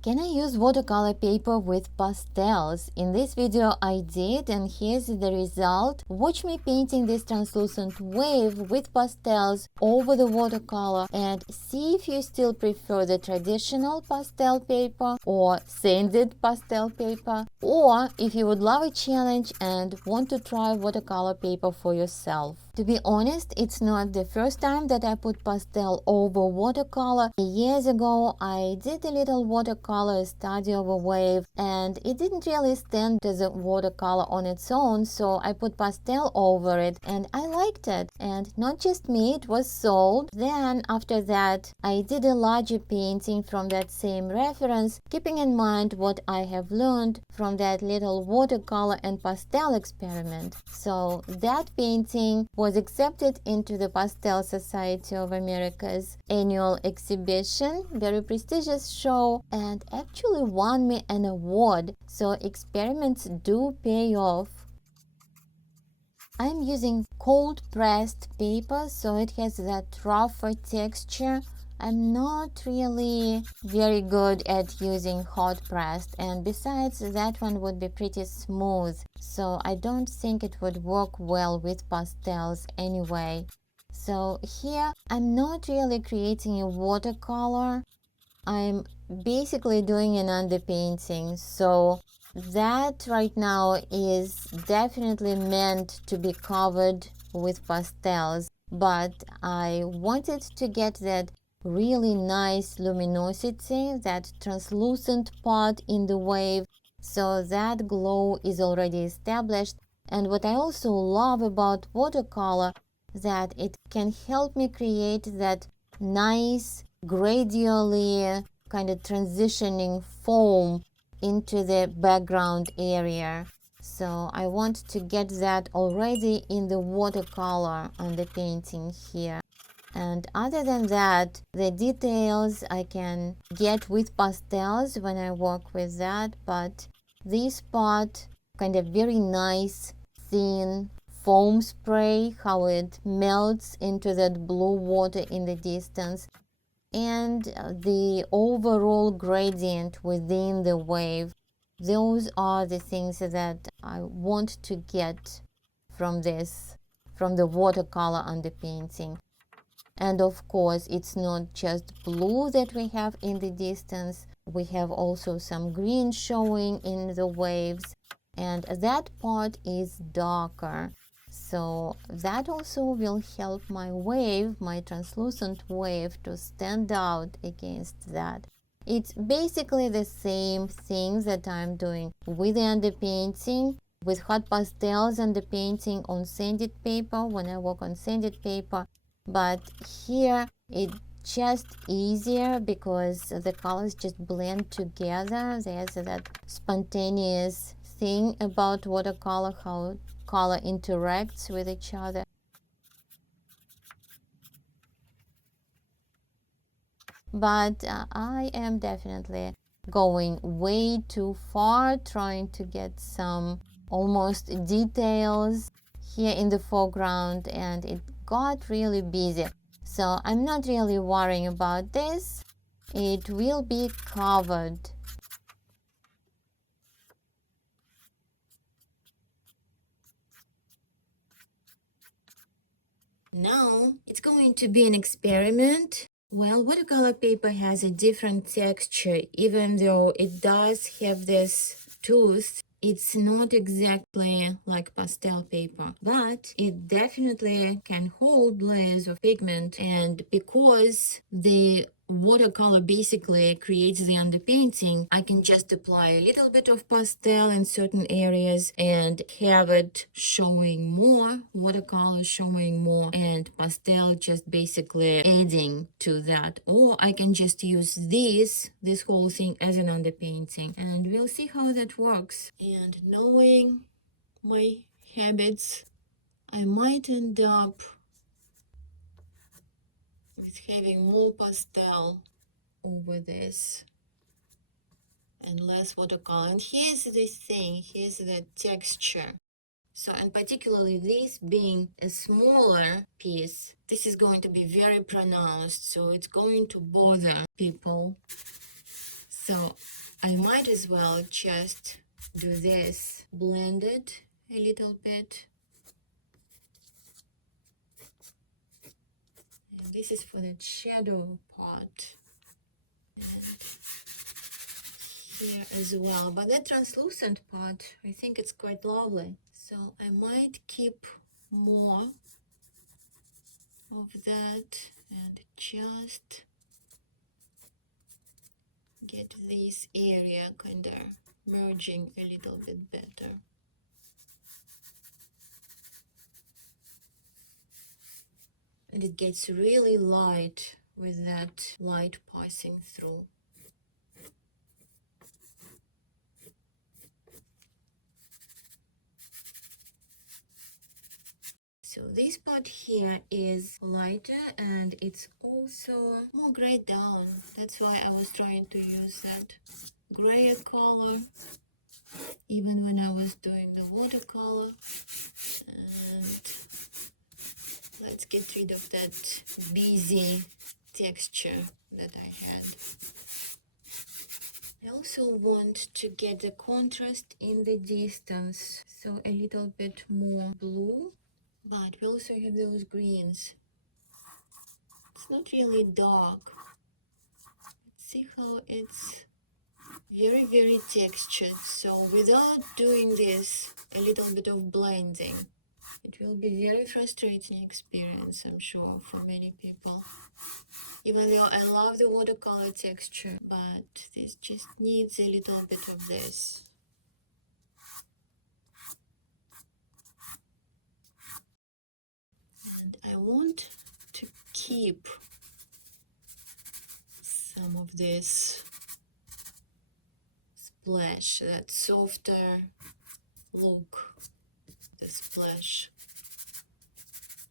Can I use watercolor paper with pastels? In this video I did, and here's the result. Watch me painting this translucent wave with pastels over the watercolor and see if you still prefer the traditional pastel paper or sanded pastel paper, or if you would love a challenge and want to try watercolor paper for yourself. To be honest, it's not the first time that I put pastel over watercolor. Years ago, I did a little watercolor study of a wave, and it didn't really stand as a watercolor on its own, so I put pastel over it, and I liked it. And not just me, it was sold. Then, after that, I did a larger painting from that same reference, keeping in mind what I have learned from that little watercolor and pastel experiment. So that painting was accepted into the Pastel Society of America's annual exhibition, very prestigious show, and actually won me an award. So experiments do pay off. I'm using cold pressed paper, so it has that rougher texture. I'm not really very good at using hot pressed, and besides, that one would be pretty smooth, so I don't think it would work well with pastels anyway. So here I'm not really creating a watercolor, I'm basically doing an underpainting, so that right now is definitely meant to be covered with pastels, but I wanted to get that really nice luminosity, that translucent part in the wave, so that glow is already established. And what I also love about watercolor, that it can help me create that nice gradually kind of transitioning foam into the background area. So I want to get that already in the watercolor on the painting here. And other than that, the details I can get with pastels when I work with that, but this part, kind of very nice thin foam spray, how it melts into that blue water in the distance, and the overall gradient within the wave, those are the things that I want to get from this, from the watercolor underpainting. And of course, it's not just blue that we have in the distance. We have also some green showing in the waves, and that part is darker. So that also will help my wave, my translucent wave, to stand out against that. It's basically the same thing that I'm doing with the underpainting, with hot pastels underpainting on sanded paper when I work on sanded paper. But here it's just easier because the colors just blend together. There's that spontaneous thing about watercolor, how color interacts with each other. But I am definitely going way too far, trying to get some almost details here in the foreground, and it got really busy. So I'm not really worrying about this. It will be covered. Now it's going to be an experiment. Well, watercolor paper has a different texture, even though it does have this tooth. It's not exactly like pastel paper, but it definitely can hold layers of pigment, and because the watercolor basically creates the underpainting, I can just apply a little bit of pastel in certain areas and have it showing more, watercolor showing more, and pastel just basically adding to that. Or I can just use this whole thing as an underpainting, and we'll see how that works. And knowing my habits, I might end up with having more pastel over this and less watercolor. And here's the thing, here's the texture. So, and particularly this being a smaller piece, this is going to be very pronounced, so it's going to bother people. So I might as well just do this, blend it a little bit. And this is for the shadow part. And here as well. But that translucent part, I think it's quite lovely. So I might keep more of that and just get this area kind of merging a little bit better. And it gets really light with that light passing through. So this part here is lighter and it's also more grayed down. That's why I was trying to use that grayer color even when I was doing the watercolor. And let's get rid of that busy texture that I had. I also want to get the contrast in the distance, so a little bit more blue, but we also have those greens. It's not really dark. See how it's very, very textured. So without doing this, a little bit of blending, it will be very frustrating experience, I'm sure, for many people. Even though I love the watercolor texture, but this just needs a little bit of this. And I want to keep some of this splash, that softer look, the splash,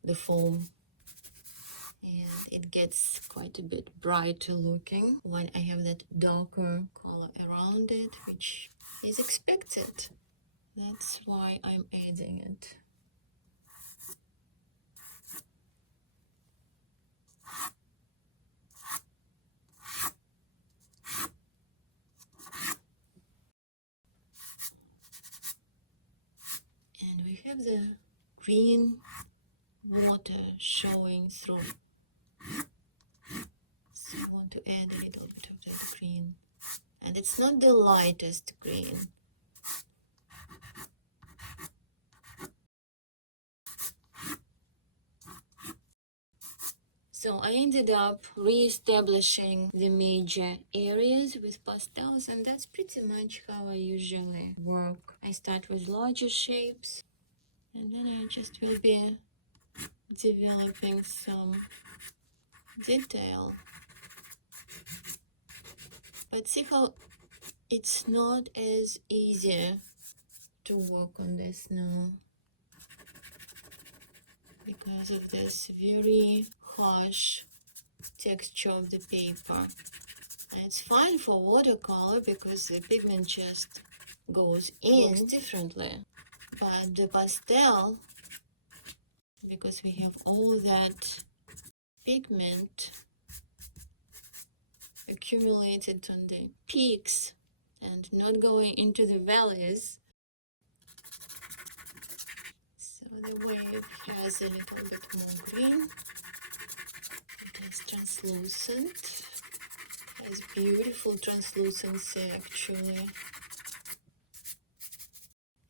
the foam. And it gets quite a bit brighter looking when I have that darker color around it, which is expected. That's why I'm adding it. And we have the green water showing through. So I want to add a little bit of that green. And it's not the lightest green. So I ended up re-establishing the major areas with pastels, and that's pretty much how I usually work. I start with larger shapes, and then I just will be developing some detail. But see how it's not as easy to work on this now, because of this very harsh texture of the paper. And it's fine for watercolor because the pigment just goes in differently. But the pastel, because we have all that pigment accumulated on the peaks and not going into the valleys, so the wave has a little bit more green. It is translucent, has beautiful translucency actually.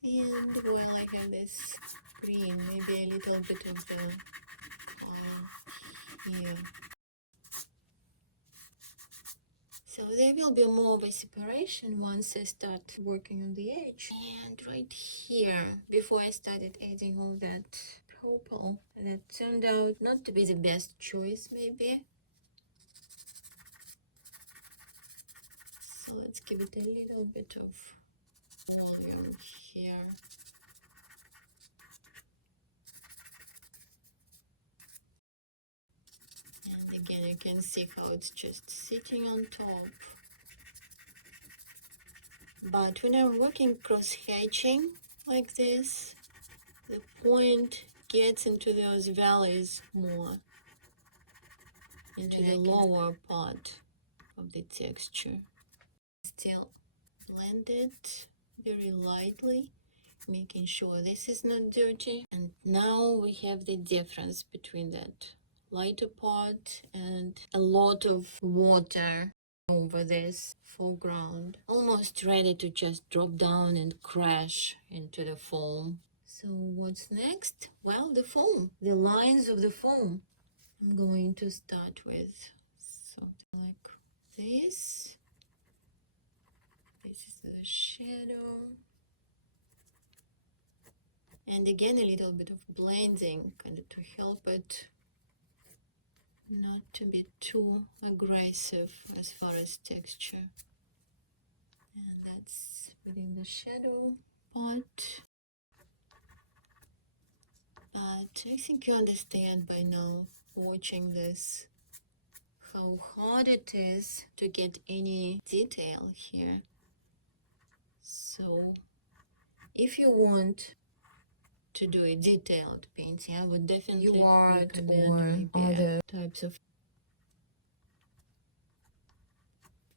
And while I have this green, maybe a little bit of the color here. So there will be more of a separation once I start working on the edge. And right here, before I started adding all that purple, that turned out not to be the best choice maybe. So let's give it a little bit of volume here. And again, you can see how it's just sitting on top. But when I'm working cross-hatching like this, the point gets into those valleys more, into the lower part of the texture. still blend it very lightly, making sure this is not dirty. And now we have the difference between that lighter part and a lot of water over this foreground, almost ready to just drop down and crash into the foam. So what's next? Well, the foam, the lines of the foam. I'm going to start with something like this. This is the shadow. And again, a little bit of blending, kind of to help it not to be too aggressive as far as texture. And that's within the shadow part. But I think you understand by now, watching this, how hard it is to get any detail here. So if you want to do a detailed painting, I would definitely recommend or other types of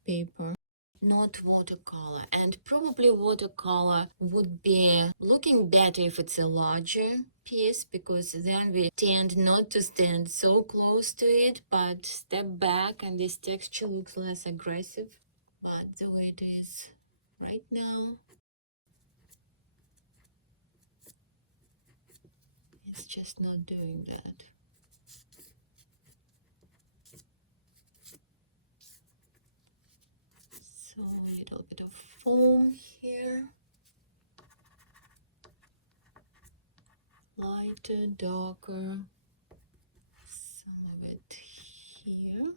paper, not watercolor. And probably watercolor would be looking better if it's a larger piece, because then we tend not to stand so close to it, but step back and this texture looks less aggressive. But the way it is right now, it's just not doing that. So a little bit of foam here, lighter, darker, some of it here.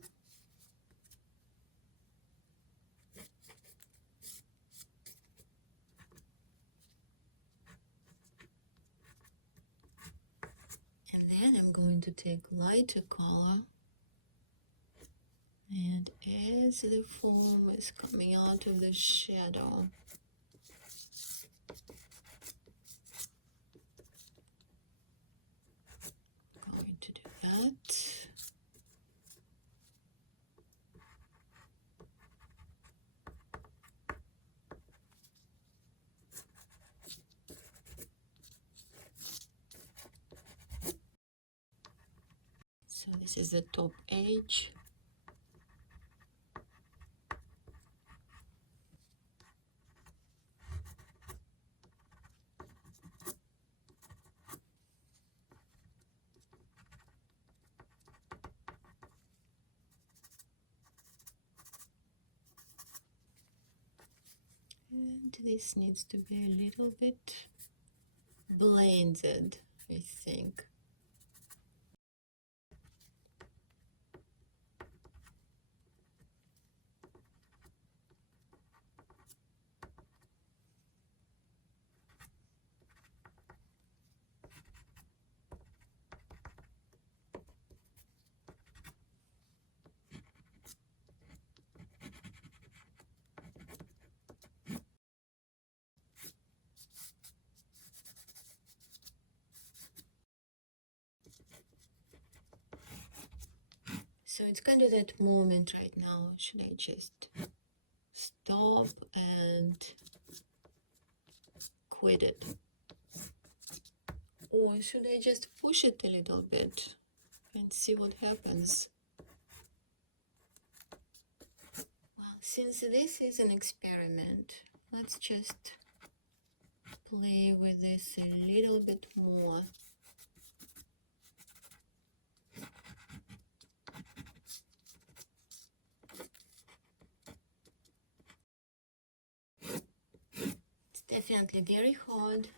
And then I'm going to take lighter color, and as the foam is coming out of the shadow, I'm going to do that. So this is the top edge. And this needs to be a little bit blended, I think. So it's kind of that moment right now. Should I just stop and quit it? Or should I just push it a little bit and see what happens? Well, since this is an experiment, let's just play with this a little bit more. It's definitely very hard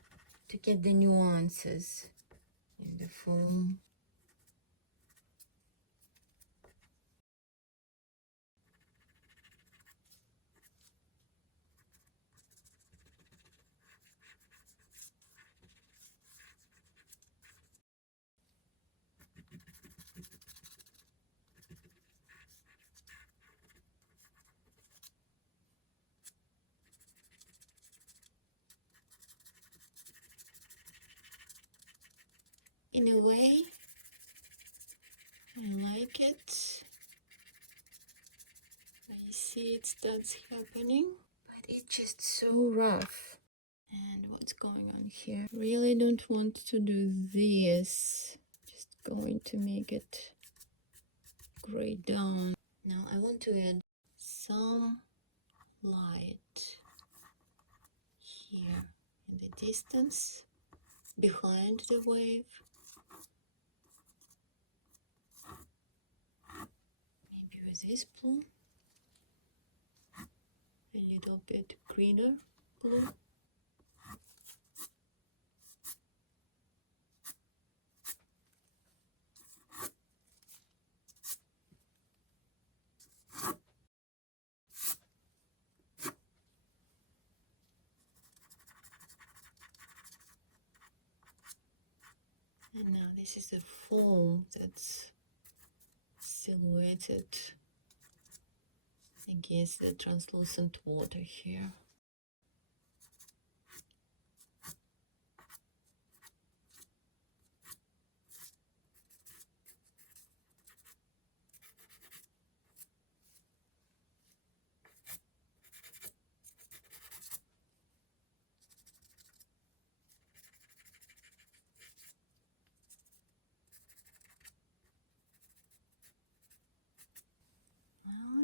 to get the nuances in the foam. In a way, I like it. I see it starts happening, but it's just so rough. And what's going on here? Really don't want to do this. Just going to make it gray down. Now I want to add some light here in the distance behind the wave. Maybe with this blue, a little bit greener blue. And now this is the foam that's silhouetted against the translucent water here.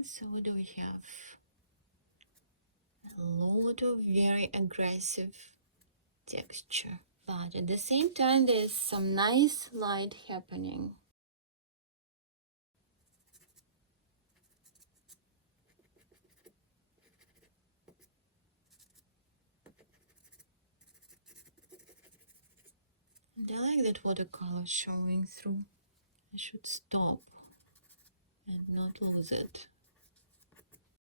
So what do we have? A lot of very aggressive texture, but at the same time there's some nice light happening. And I like that watercolor showing through. I should stop and not lose it.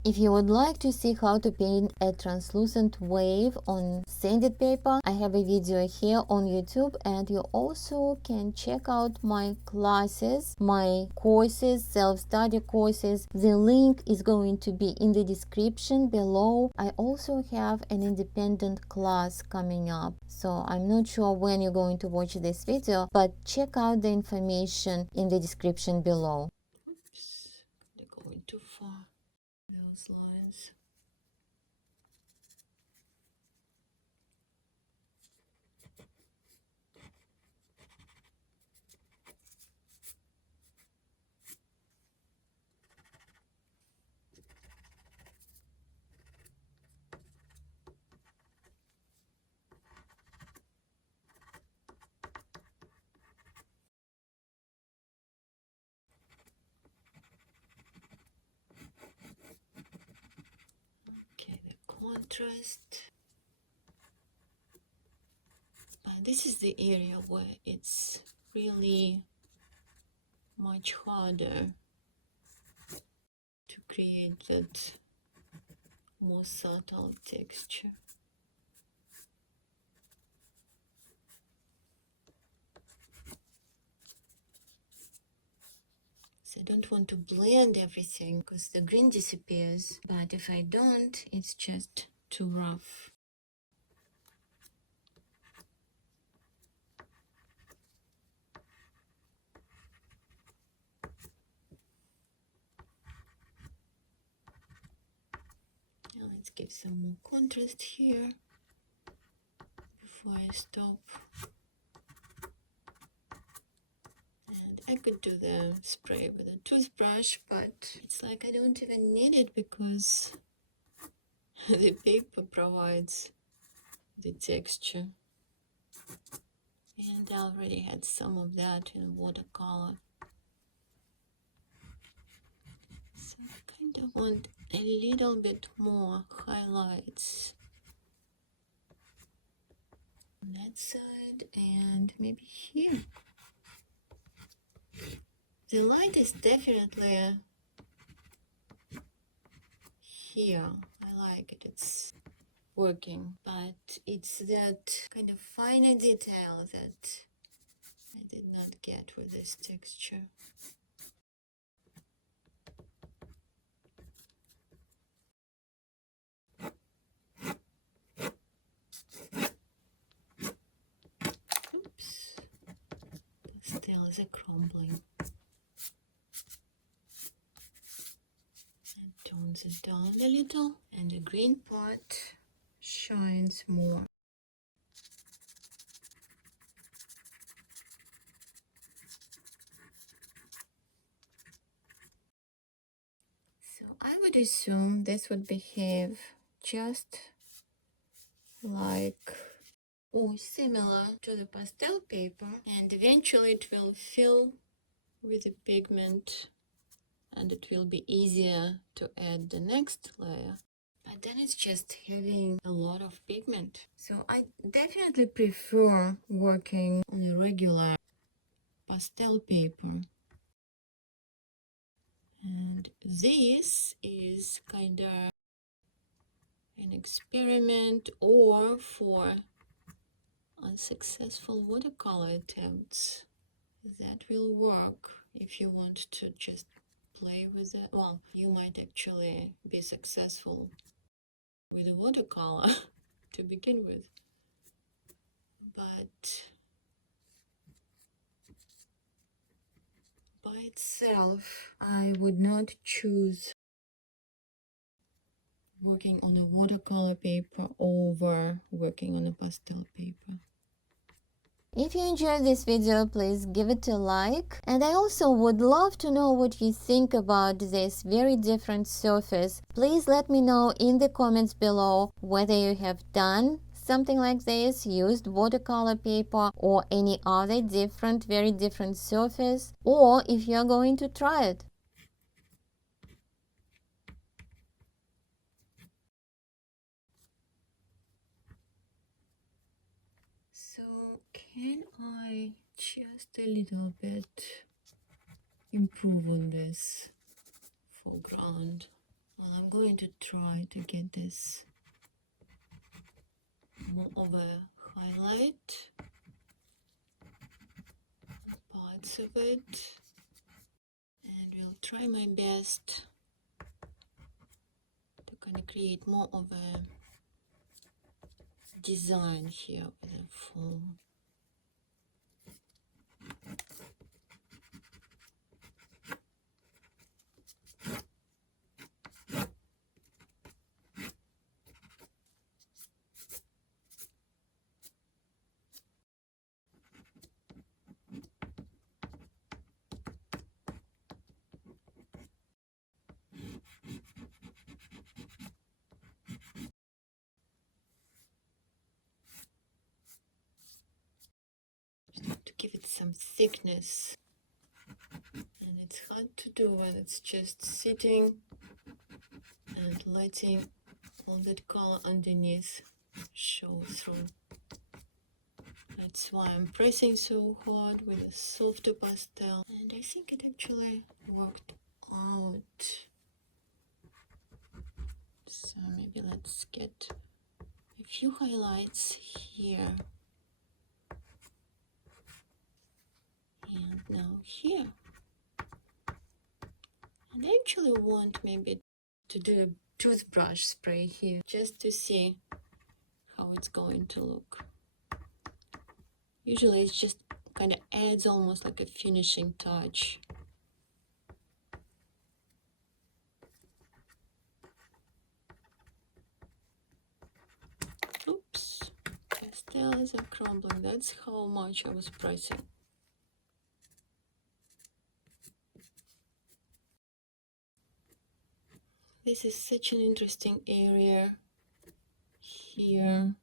If you would like to see how to paint a translucent wave on sanded paper, I have a video here on YouTube, and you also can check out my classes, my courses, self-study courses. The link is going to be in the description below. I also have an independent class coming up, so I'm not sure when you're going to watch this video, but check out the information in the description below. Oops, they're going too far. Those lines. Okay, the contrast. But this is the area where it's really much harder to create that more subtle texture. So I don't want to blend everything because the green disappears, but if I don't, it's just too rough. Now let's give some more contrast here before I stop. And I could do the spray with a toothbrush, but it's like I don't even need it because the paper provides the texture. And I already had some of that in watercolor. So I kind of want a little bit more highlights on that side and maybe here. The light is definitely here. I like it, it's working, but it's that kind of finer detail that I did not get with this texture. Oops, pastels are crumbling. And tones brings it down a little, and the green part shines more. So I would assume this would behave just like or similar to the pastel paper, and eventually it will fill with the pigment and it will be easier to add the next layer. But then it's just having a lot of pigment. So I definitely prefer working on a regular pastel paper. And this is kind of an experiment or for unsuccessful watercolor attempts. That will work if you want to just play with it. Well, you might actually be successful with a watercolor to begin with. But by itself, I would not choose working on a watercolor paper over working on a pastel paper. If you enjoyed this video, please give it a like. And I also would love to know what you think about this very different surface. Please let me know in the comments below whether you have done something like this, used watercolor paper or any other very different surface, or if you're going to try it. So can I just a little bit improve on this foreground? Well, I'm going to try to get this more of a highlight, parts of it, and will try my best to kind of create more of a design here with a foam. To give it some thickness, and it's hard to do when it's just sitting and letting all that color underneath show through. That's why I'm pressing so hard with a softer pastel, and I think it actually worked out. So maybe let's get a few highlights here and now here. And I actually want maybe to do a toothbrush spray here just to see how it's going to look. Usually it's just kind of adds almost like a finishing touch. Oops, pastels are crumbling. That's how much I was pressing. This is such an interesting area here,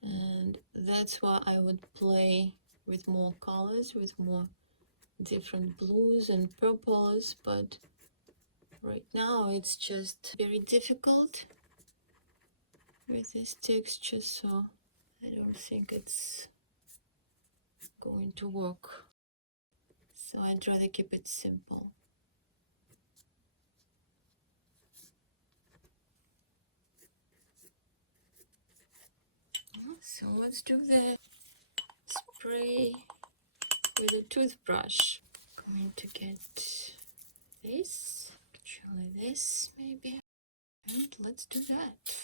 and that's why I would play with more colors, with more different blues and purples, but right now it's just very difficult with this texture, so I don't think it's going to work. So I'd rather keep it simple. So let's do the spray with a toothbrush. I'm going to get this, actually this maybe, and let's do that.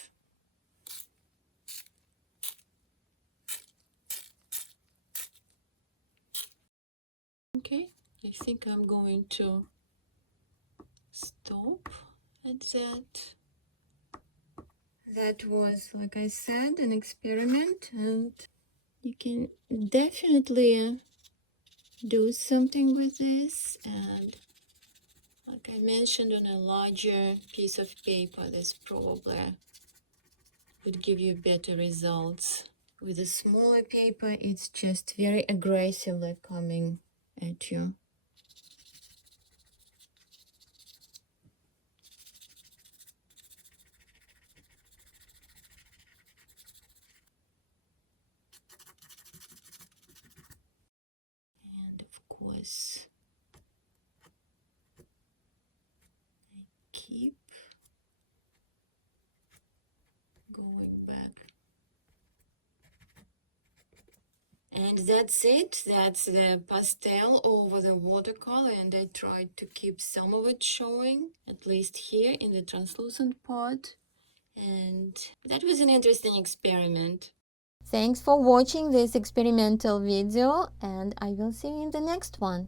Okay, I think I'm going to stop That's it. That was, like I said, an experiment, and you can definitely do something with this. And like I mentioned, on a larger piece of paper, this probably would give you better results. With a smaller paper, it's just very aggressively coming at you. And of course, I keep going back. And that's it. That's the pastel over the watercolor, and I tried to keep some of it showing, at least here in the translucent part. And that was an interesting experiment. Thanks for watching this experimental video, and I will see you in the next one.